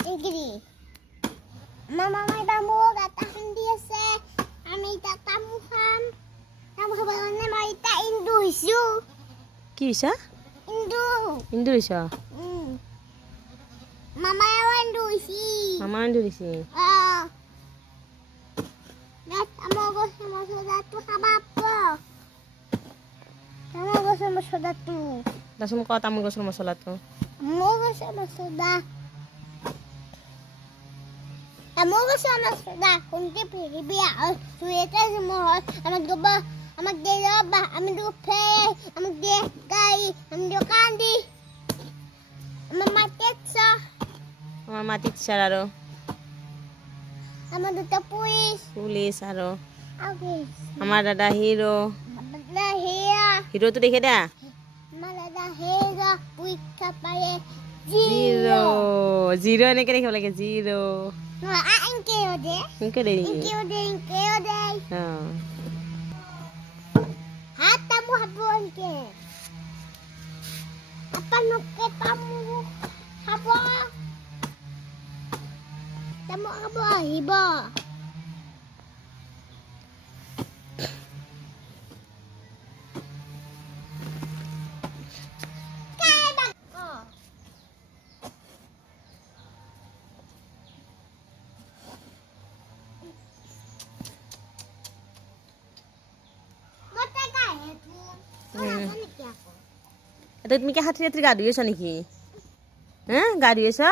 Ingri. Mama may tamu gatahan dia se. Ami tatamu ham. Tamu habane mai ta Indu isu. কি হইছা Indu. ইন্দু হইছা Mama yang Indu isi. মামা ইন্দু দিছে Ah. Net amo go sama sodatu kabapa. Amo go sama sodatu. দাসুম কত তামোল গছৰ মছলাটো Amo go sama soda. Amo go sama soda. Kunti pili biya. Suweta semua. Amak goba. Amak dia ba. Amak dia pay. Amak dia kai. Amak dia kandi. Amak matik sa. আমাৰ মাটিত sir আৰু Amak dia puis. Police আৰু Okay. আমাৰ দাদা hero Amak dah hiya. হিৰোটো দেখে দা Malada hega puika paye zero' zero. Zero' এনেকৈ দেখিব লাগে জিৰ' No, inke ode. এনেকৈ দেৰি Inke ode. অঁ Hata mo habon ke. Apa nuke tamu habo? Tamu habo hibo. Kayak oh. Mata kayak tu. Orang kan ni aku. এতিয়া তুমি কি হাতী ৰাতি গা ধুই আছা নেকি হা গা ধুই আছা